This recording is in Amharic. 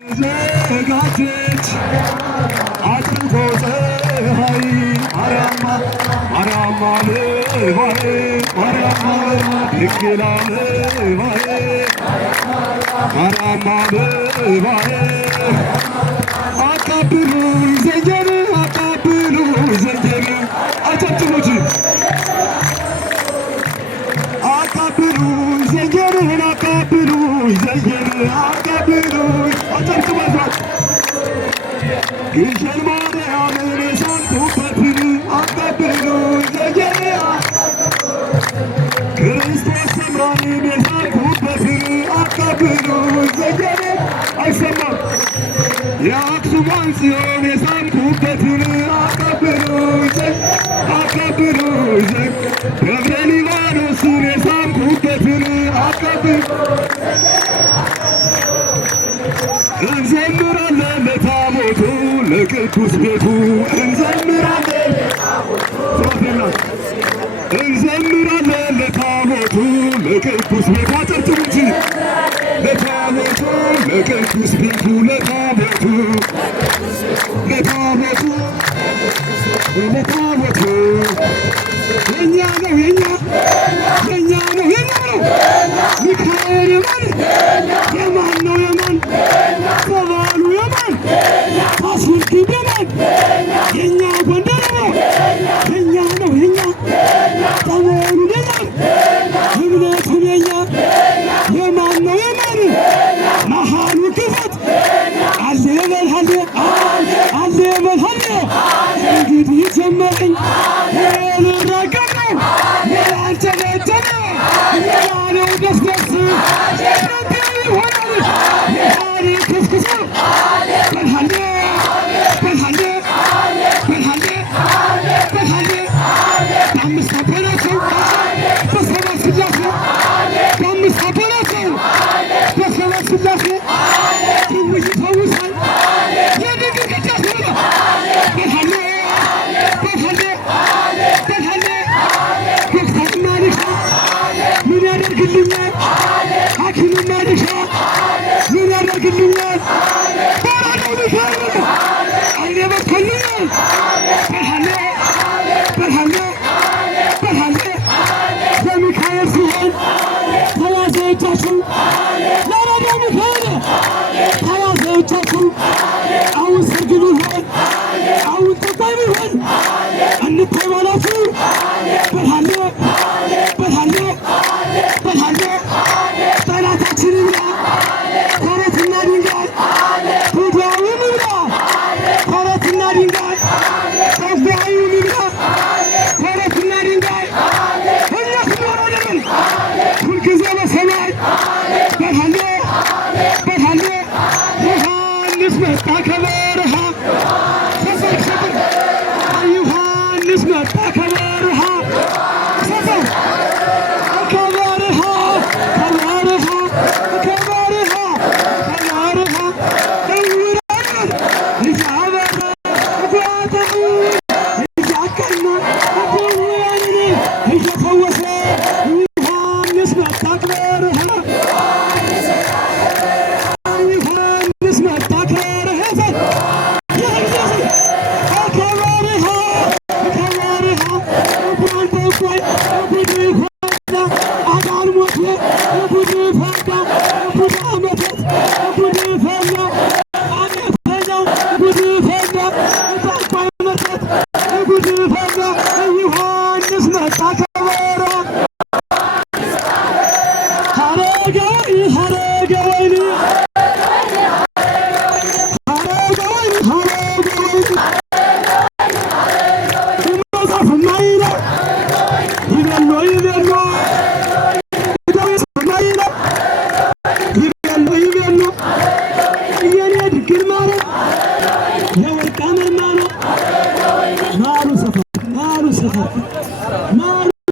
ዘጋጀች አጥንቶ ፀሐይ ማርያማ ማርያማ ልባዬ ማርያማ ድንግል አበባዬ ማርያማ ልባዬ አቃብሉ ዘንጀር አቃብሉ ዘንጀር አጨብጭቡት አቃብሉ ዘንጀርን አቃብሉ ዘንጀር አቃብሉ አጨብጭባችኋል ግሸን ማርያምን የሳምኩበትን አቃብሉ ዘንጀር ክርስቶስ ሰምራንን የሳምኩበትን አቃብሉ ዘንጀር አይሰማም የአክሱም ጽዮን የሳምኩበትን አቃብሉ አቃብሉ ደብረ ሊባኖስን የሳምኩበትን አቃብሉ እንዘምራለን ለታቦቱ ለቅዱስ ቤቱ እንዘምራለን እንዘምራለን ለታቦቱ ለቅዱስ ቤቱ አጨብጭቡ እንጂ ለታቦቱ ለቅዱስ ቤቱ ለታቦቱ ለታቦቱ ለታቦቱ የኛ ነው የኛ የኛ ነው የኛ ነው ሚካኤል የማን የማን ነው የማን ሰባሉ የማን ፋሲል ግቢ የማን የኛ ጎንደር ነው የኛ ነው የኛ ጠበሉ የማን እምነቱም የኛ የማን ነው የማን መሃሉ ክፈት አለ በል አለ በል እንግዲህ ጀመረኝ ልረገም ነው ያንተነተነ ያለው ደስ ደስ ይሆናል ታሪክ ክስክስ በልሃለ በልሃለ በልሃለ በልሃለ በአምስት አበላቸው በሰባት ስላሴ በአምስት አበላቸው በሰባት ስላሴ ትንሽ ይፈውሳል የድግር ቅዳሴ በልሃለ በልሃለ በልሃለ ዶክተርና ልሻ ምን ያደርግልኛል ሐኪምና ልሻ ምን ያደርግልኛል ባራነው ሚካኤል አይኔ በኮልኛል በልሃለ በልሃለ በልሃለ ለሚካኤል ሲሆን ተያዘ እጃችሁ ለረዳው ሚካኤል ተያዘ እጃችሁ አሁን ሰርግሉ ይሆን አሁን ጠባይ ይሆን እንተባላችሁ በልሃለ በልሃለ በልሃለ ጠላታችን ይብላ ኮረትና ድንጋይ ቡዳውን ይብላ ኮረትና ድንጋይ ጠባዩን ይብላ ኮረትና ድንጋይ እኛ ስኖረልን ሁልጊዜ በሰማይ በልሃለ በልሃለ ዮሐንስ መጣ ከላይ